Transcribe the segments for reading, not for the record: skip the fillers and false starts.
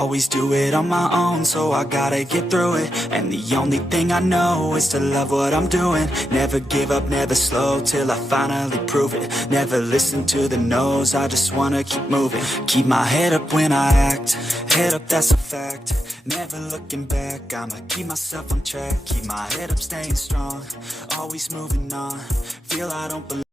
always do it on my own, so I gotta get through it. And the only thing I know is to love what I'm doing. Never give up, never slow, till I finally prove it. Never listen to the no's, I just wanna keep moving. Keep my head up when I act, head up, that's a fact. Never looking back, I'ma keep myself on track. Keep my head up, staying strong, always moving on. Feel I don't belong.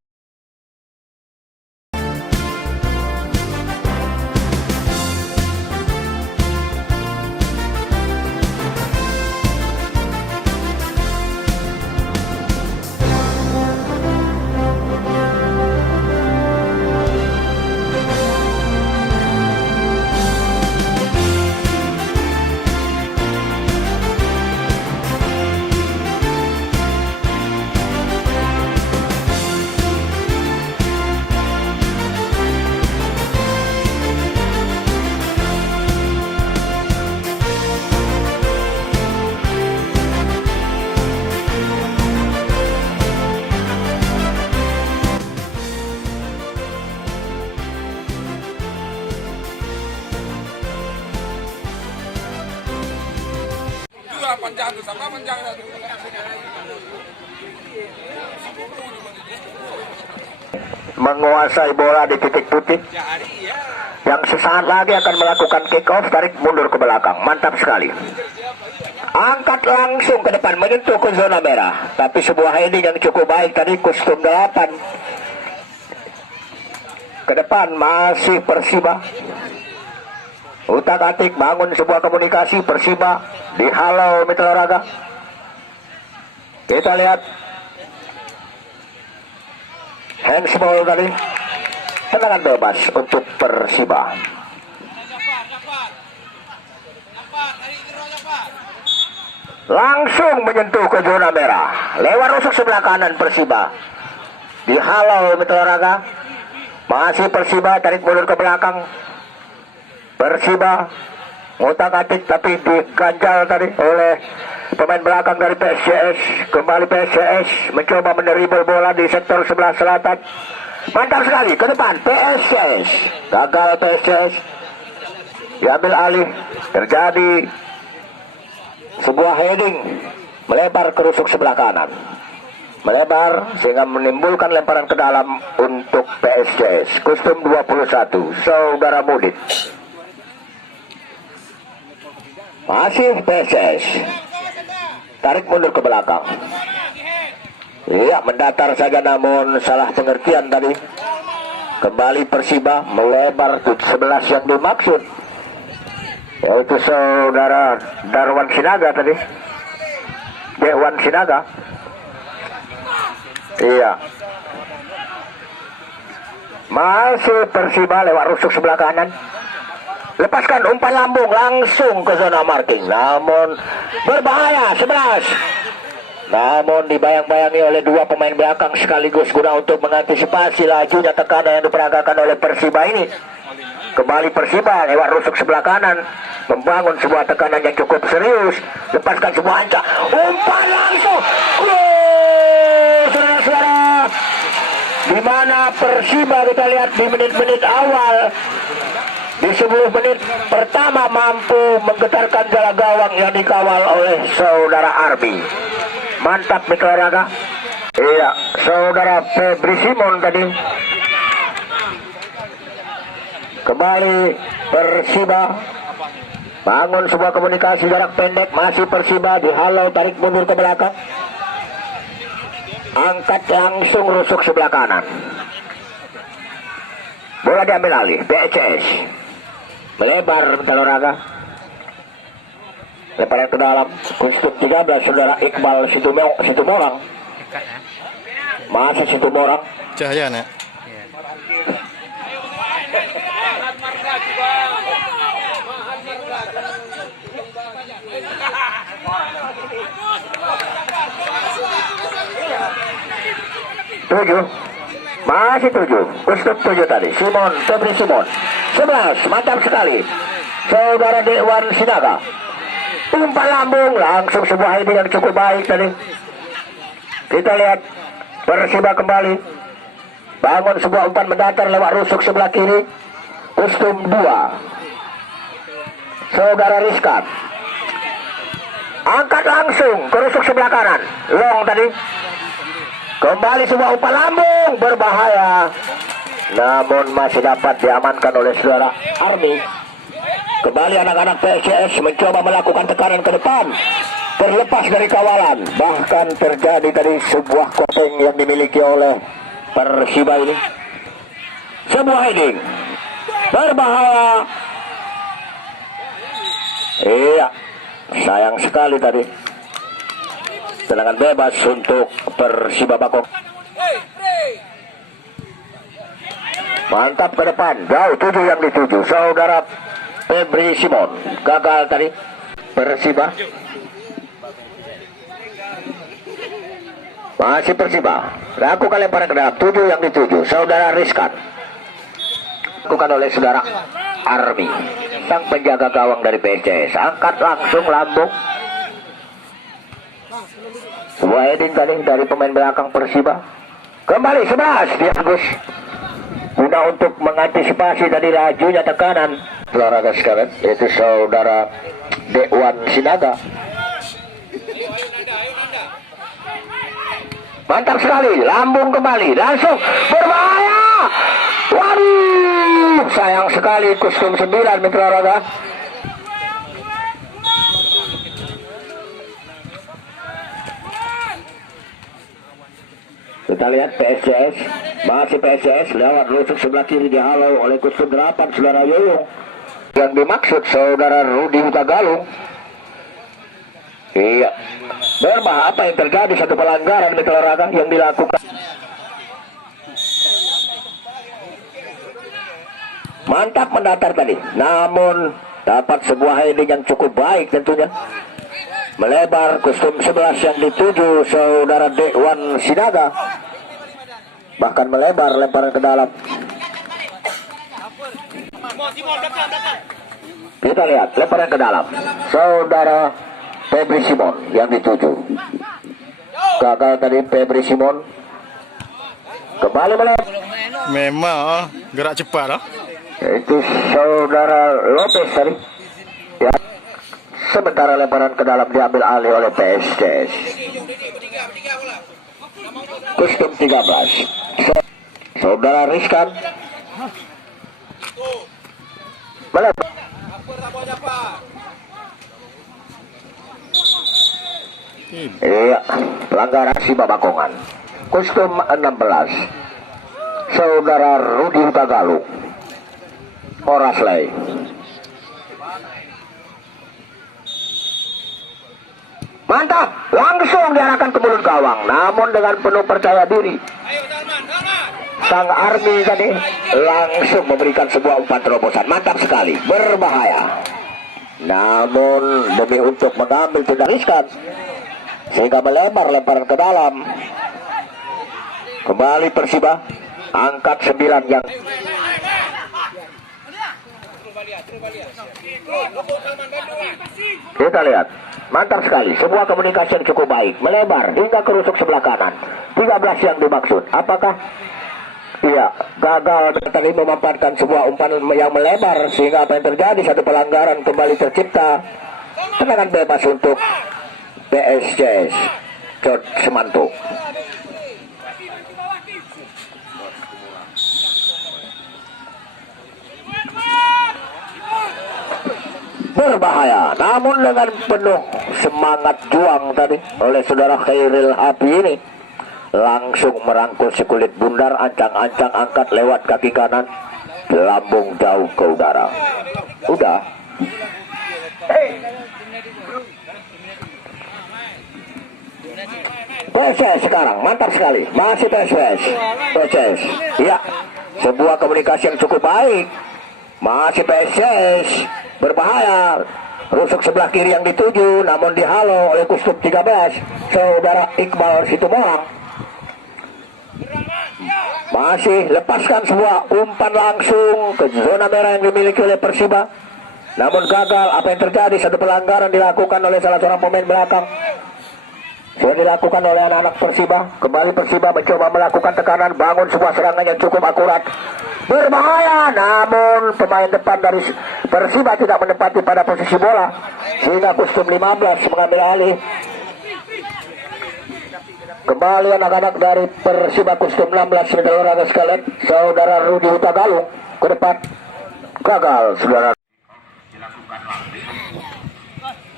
Menguasai bola di titik putih yang sesaat lagi akan melakukan kick off, tarik mundur ke belakang, mantap sekali, angkat langsung ke depan menyentuh ke zona merah, tapi sebuah heading yang cukup baik tadi, kostum 8 ke depan masih Persiba, utak-atik bangun sebuah komunikasi. Persiba dihalau Mitra Olahraga, kita lihat handsball tadi, tendangan bebas untuk Persiba. Langsung menyentuh ke zona merah, lewat rusuk sebelah kanan Persiba, dihalau Mitra Olahraga, masih Persiba, tarik mundur ke belakang. Persiba ngutak-atik tapi diganjal tadi oleh pemain belakang dari PSCS. Kembali PSCS mencoba meneribel bola di sektor sebelah selatan, mantap sekali ke depan PSCS, gagal PSCS, diambil alih, terjadi sebuah heading melebar ke rusuk sebelah kanan, melebar sehingga menimbulkan lemparan ke dalam untuk PSCS. Kostum 21 Saudara Mudit, masih PSCS, tarik mundur ke belakang. Iya, mendatar saja namun salah pengertian tadi. Kembali Persiba melebar ke 11 yang dimaksud, yaitu Saudara Darwan Sinaga tadi, Dewan Sinaga. Iya, masih Persiba lewat rusuk sebelah kanan, lepaskan umpan lambung langsung ke zona marking, namun berbahaya 11. Namun dibayang-bayangi oleh dua pemain belakang sekaligus guna untuk mengantisipasi lajunya tekanan yang diperagakan oleh Persiba ini. Kembali Persiba lewat rusuk sebelah kanan, membangun sebuah tekanan yang cukup serius, lepaskan sebuah ancak, umpan langsung, saudara-saudara, di mana Persiba kita lihat di menit-menit awal, di 10 menit pertama mampu menggetarkan jala gawang yang dikawal oleh Saudara Arbi. Mantap Mitra Olahraga. Iya, Saudara Febri Simon tadi. Kembali Persiba bangun sebuah komunikasi jarak pendek, masih Persiba dihalau, tarik mundur ke belakang, angkat langsung rusuk sebelah kanan, bola diambil alih PSCS, melebar Mitra Olahraga, lemparan ke dalam, kostum 13 Saudara Iqbal Situmorang, masih Situmorang. Cahaya nak. Tujuh, masih 7, kostum 7 tadi, Simon, Febri Simon. 11, mantap sekali Saudara Dewan Sinaga, umpan lambung langsung sebuah ide yang cukup baik tadi. Kita lihat Persiba kembali bangun sebuah umpan mendatar lewat rusuk sebelah kiri, kostum 2 Saudara Rizkan. Angkat langsung, kerusuk sebelah kanan. Long tadi. Kembali sebuah umpan lambung, berbahaya. Namun masih dapat diamankan oleh saudara Army. Kembali anak-anak PSCS mencoba melakukan tekanan ke depan. Terlepas dari kawalan. Bahkan terjadi tadi sebuah kopeng yang dimiliki oleh Persiba ini. Sebuah heading. Berbahaya. Iya. Sayang sekali tadi. Tendangan bebas untuk Persiba Bakong. Mantap ke depan. Jauh 7 yang dituju. Saudara Febri Simon. Gagal tadi. Persiba. Masih Persiba. Lakukan lemparan ke dalam. 7 yang dituju. Saudara Rizkan. Lakukan oleh saudara Army. Sang penjaga gawang dari PSCS. Angkat langsung lambung. Sebuah heading tadi dari pemain belakang Persiba. Kembali 11 di Agus. Guna untuk mengantisipasi tadi lajunya tekanan olahraga sekarang, yaitu saudara Dewan Sinaga. Mantap sekali, lambung kembali, langsung berbahaya. Waduh, sayang sekali kostum 9 mitra olahraga. Kita lihat PSCS, masih PSCS lewat rusuk sebelah kiri dihalau oleh kostum 8 saudara Yoyo. Yang dimaksud saudara Rudi Hutagalung. Iya, berbahaya. Apa yang terjadi? Satu pelanggaran mitra olahraga yang dilakukan. Mantap mendatar tadi, namun dapat sebuah heading yang cukup baik tentunya. Melebar kostum 11 yang dituju saudara Dewan Sinaga. Bahkan melebar lemparan ke dalam. Kita lihat lemparan ke dalam. Saudara Febri Simon yang dituju. Gagal tadi Febri Simon. Kembali melebar. Memang gerak cepat lah. Itu saudara Lopez tadi. Ya. Sementara lemparan ke dalam diambil alih oleh PSCS. Kostum 13. Saudara Rizkan. Melebar. Iya, pelanggaran si Babakongan. Kostum 16. Saudara Rudi Hutagalung. Orasley. Mantap, langsung diarahkan ke mulut gawang, namun dengan penuh percaya diri. Sang Army tadi langsung memberikan sebuah umpan terobosan. Mantap sekali, berbahaya. Namun demi untuk mengambil tidak riskan, sehingga melebar lemparan ke dalam. Kembali Persiba, angkat 9 yang kita lihat. Mantap sekali, sebuah komunikasi yang cukup baik. Melebar hingga ke rusuk sebelah kanan. 13 yang dimaksud. Apakah? Iya, gagal tadi memanfaatkan sebuah umpan yang melebar. Sehingga apa yang terjadi? Satu pelanggaran kembali tercipta. Tendangan bebas untuk PSCS. George Semanto. Berbahaya, namun dengan penuh semangat juang tadi oleh saudara Khairil Habi ini, langsung merangkul si kulit bundar, ancang-ancang angkat lewat kaki kanan, lambung jauh ke udara. Udah. PSS sekarang, mantap sekali, masih PSS. Ya, sebuah komunikasi yang cukup baik. Masih PSS, berbahaya. Rusuk sebelah kiri yang dituju, namun dihalau oleh kostum 13 saudara Iqbal Situmorang. Masih lepaskan sebuah umpan langsung ke zona merah yang dimiliki oleh Persiba, namun gagal. Apa yang terjadi? Satu pelanggaran dilakukan oleh salah seorang pemain belakang. Sudah dilakukan oleh anak-anak Persiba. Kembali Persiba mencoba melakukan tekanan, bangun sebuah serangan yang cukup akurat. berbahaya, namun pemain depan dari Persiba tidak menempati pada posisi bola sehingga kostum 15 mengambil alih. Kembali anak-anak dari Persiba kostum 16 saudara olahraga sekalian, saudara Rudi Hutagalung ke depan gagal saudara. Dilakukan langsung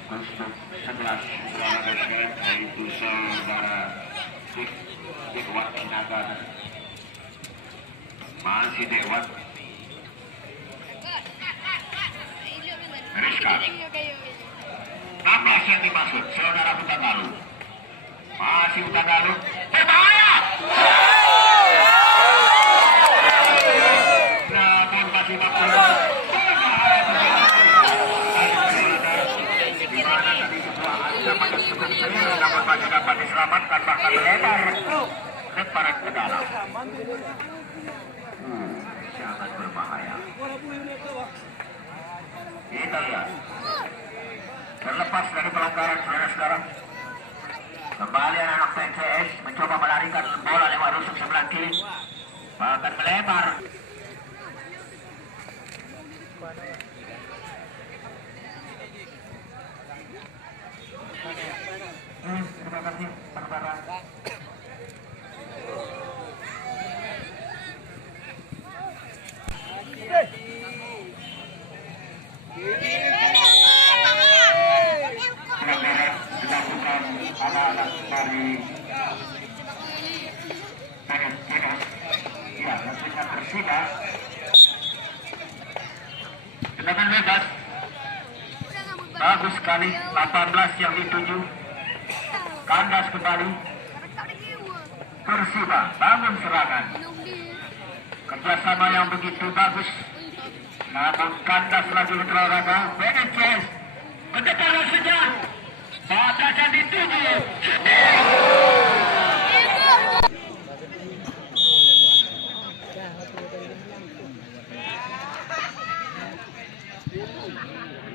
kostum 11 olahraga sekalian, yaitu saudara Dewan Nagar. Masih Dewan Rizka 16 yang dimaksud saudara Hutagalung. Masih Hutagalung berbahaya, namun masih mampu di mana tadi sebuah ancaman yang cukup serius namun masih dapat diselamatkan, bahkan melebar lemparan ke dalam. Sangat berbahaya. Kita lihat terlepas dari pelanggaran saudara-saudara, kembali anak PSS mencoba melarikan bola lewat rusuk sebelah kiri, bahkan melebar. Terima kasih saudara. Dilakukan anak-anak dari PSS, ya, tentunya Persiba. Tendangan bebas, bagus sekali, 18 yang dituju, kandas kembali. Persiba bangun serangan, kerjasama yang begitu bagus, namun kandas lagi olahraga PSS. Kedepan saja, batasan dituju.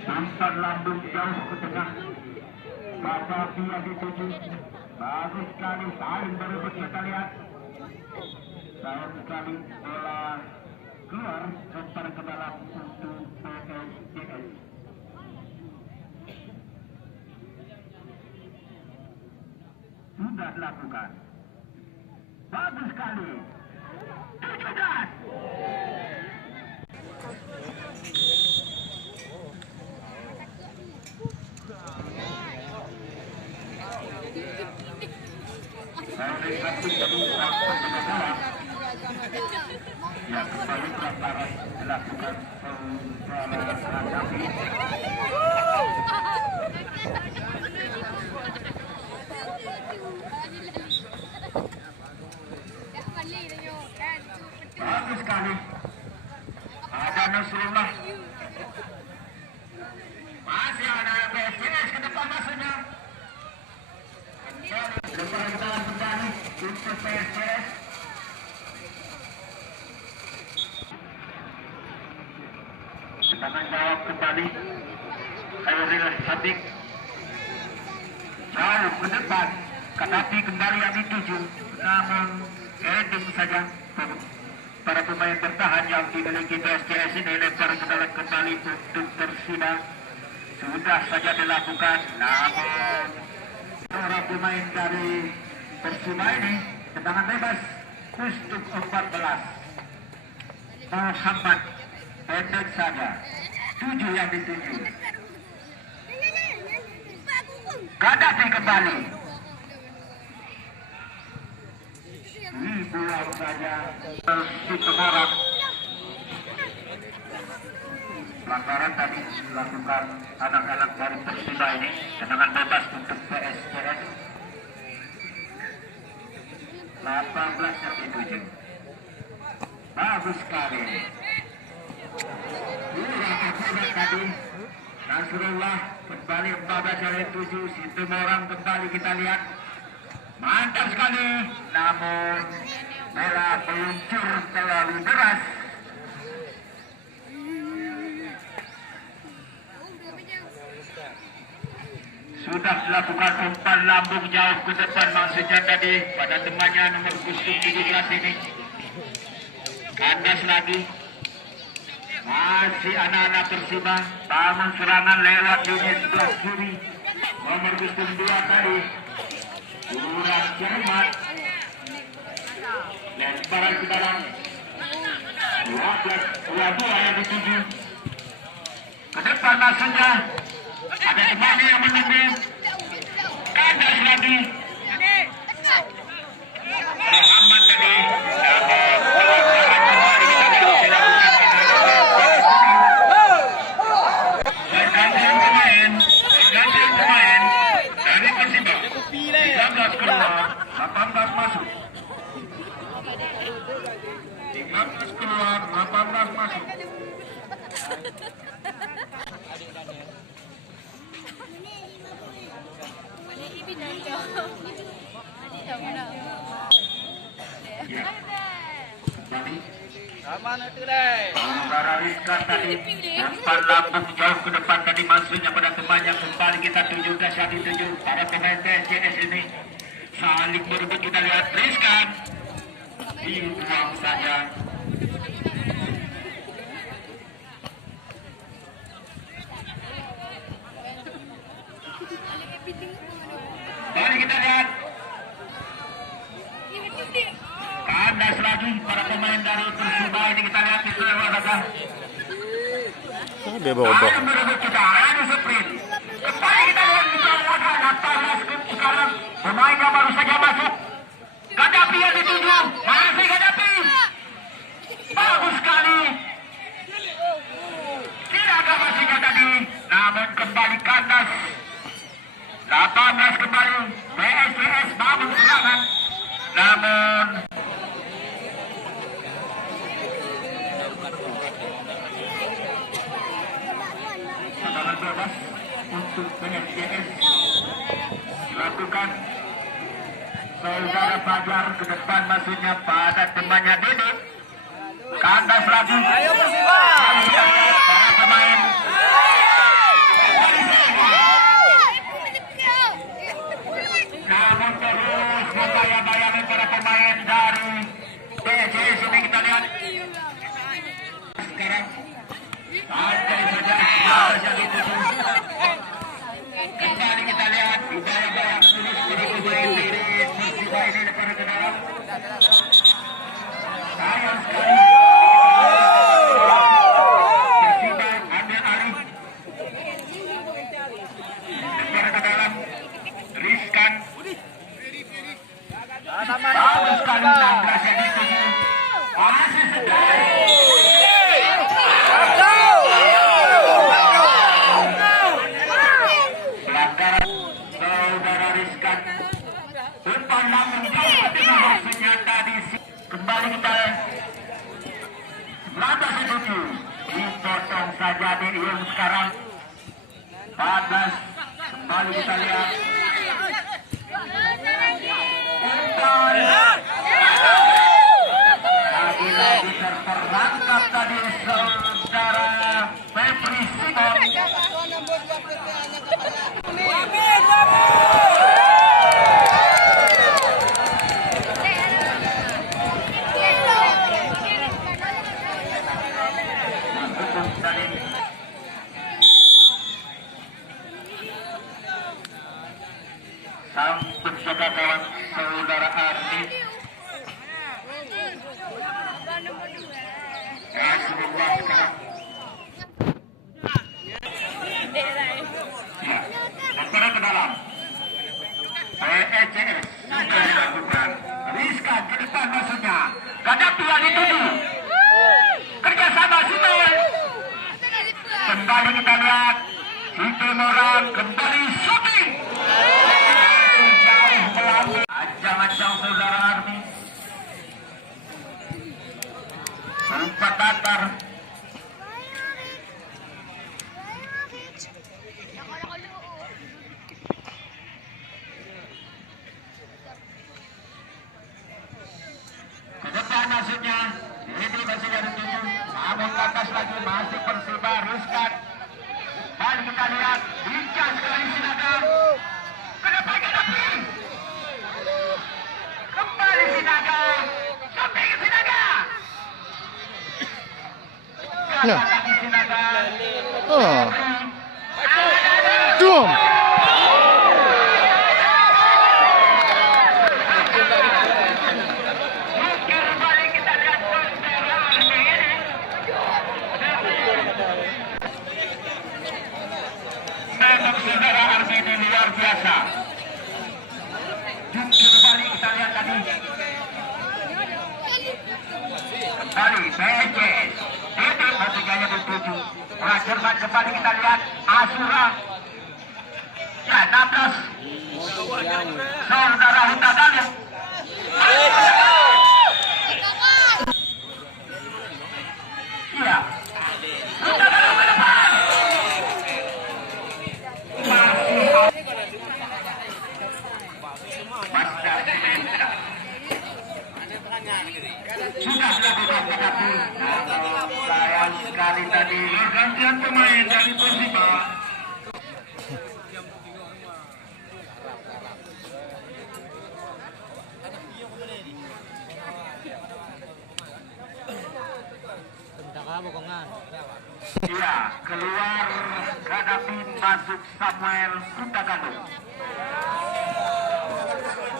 Umpan lambung jauh ke tengah, Batasi yang dituju. Bagus sekali, saling berebut kita lihat. Sayang sekali bola keluar, lempar ke dalam untuk PSS. Sudah dilakukan. Bagus sekali. 17. Dari satu jadi langsung ke bola. Ya, kembali pelanggaran dilakukan saudara Radafi. Bagus sekali. Ada Nasrullah. Masih ada PSS ke depan maksudnya. Lepas kita kembali untuk PSS. Tangan jawab kembali. Aurel Sadik. Jauh ke depan. Tetapi kembali yang dituju. Namun heading saja. Para pemain bertahan yang dimiliki PSS ini lempar ke dalam kembali untuk Persiba. Sudah saja dilakukan, namun seorang pemain dari Persiba ini tendangan bebas untuk 14. Muhammad pendek saja, 7 yang dituju. Gaddafi kembali. Dibuang saja si Temorak. Pelanggaran tadi dilakukan anak-anak dari Persiba ini. Tendangan bebas untuk PSS. 18 yang dituju. Bagus sekali. Ini tadi Nasrullah kembali 14 yang dituju. Si Temorak kembali kita lihat. Mantap sekali, namun bola meluncur terlalu deras. Sudah dilakukan umpan lambung jauh ke depan maksudnya tadi pada temannya nomor kostum 17 ini. Kandas lagi. Masih anak-anak Persiba. Bangun serangan lewat unit sebelah kiri. Nomor 2 tadi. Kurang cermat. Lemparan ke dalam. 12 yang dituju. Ke depan maksudnya. Ada Temani yang menunggu. Kandas lagi. Muhammad tadi. Pergantian pemain dari Persiba. 13 keluar, 18 masuk. 13 keluar, 18 masuk. Saudara Rizka tadi umpan lambung jauh ke depan tadi masuknya pada temannya. Kembali kita tuju dasar dituju para pemain PSJS ini saling berebut. Kita lihat Rizka dibuang saja. Mari kita lihat. Kandas lagi para pemain dari Persiba ini, kita lihat itu yang ada. Dia bawa. Ada merebut kita, ada sprint. Kembali kita lihat kita ada panas sekarang. Pemainnya baru saja masuk. Gaddafi yang dituju, masih Gaddafi. Bagus sekali. Tidak ada masihnya tadi, namun kembali Kandas. 18 kembali, PSJS bangun serangan. Namun serangan bebas untuk PSJS dilakukan. Saudara Fajar ke depan maksudnya pada temannya Dede. Kandas lagi. Ayo Persiba. Para pemain. Namun terus membayang-bayangkan para pemain dari PSJS ini, kita lihat. Sekarang santai saja dituju. Kembali kita lihat bayang-bayang terus para pemain dari Persiba ini depan ke dalam. Sayang sekali. Persiba ambil alih. Depan ke dalam. Rizkan. Bagus sekali 16 yang dituju. Masih sekali. Pelanggaran saudara Rizkan. Umpan lambung jauh ke tengah maksudnya tadi. Kembali kita 19 dituju. Dipotong saja di Iung sekarang. 14. Kembali kita lihat. Umpan. Lagi-lagi terperangkap tadi saudara Febri Simon. Sambut jaga kawan saudara Ardi. Rasulullah sekarang. Ya, lemparan ke dalam. PSJS sudah dilakukan. Rizka ke depan maksudnya. Gaddafi yang dituju. Kerjasama Simon. Kembali kita lihat. Siti Moran kembali shooting. Jauh melalui ancang-ancang saudara Army. Umpan datar. Ke depan maksudnya. Ini masih dari tujuh. Namun atas lagi masih Persiba Rizkan. Mari kita lihat. Lincah sekali Sinaga. Ke depan Gaddafi. Kembali Sinaga. Sampai ke Sinaga. Nah. Oh. Dum. Memang saudara Army ini luar biasa. Jungkir balik kita lihat tadi. Kembali PSS. Dede Batiganya bertuju. Jerman kembali kita lihat Asura. Ya 16. Saudara Huta Galih. Iya. Huta Galih ke depan. Sudah dilakukan tetapi sayang sekali tadi gantian pemain dari Persiba. Iya, keluar Gadapin, masuk Samuel Sutaganu.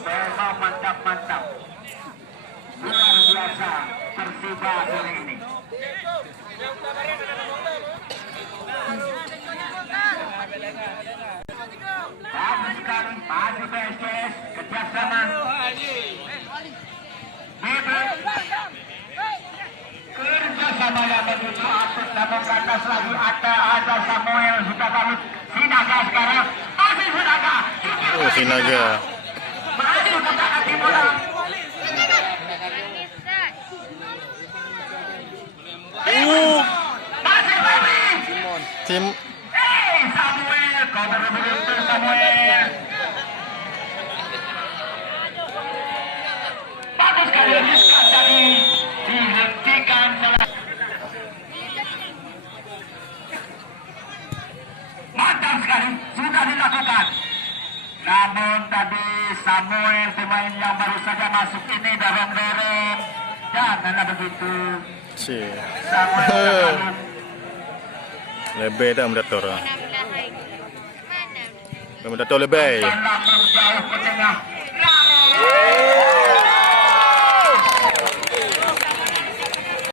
Memang mantap-mantap. Luar biasa Persiba sore ini. Bagus sekali, maju PSS, kerjasama. Kerjasama yang menuju atas namun kandas lagi ada Samuel Sutaganu. Sinaga sekarang, masih Sinaga. Oh, Sinaga. Maju kita kasih bola. Masih lagi. Tim Samuel, kau berburu Samuel. Bagus sekali riskan dari dihentikan salah. Mantap sekali, sudah dilakukan. Namun tadi Samuel pemain yang baru saja masuk ini dorong-dorong. Janganlah begitu. si. Samuel Lebih dah mendator. Mendator lebih. jauh ke tengah.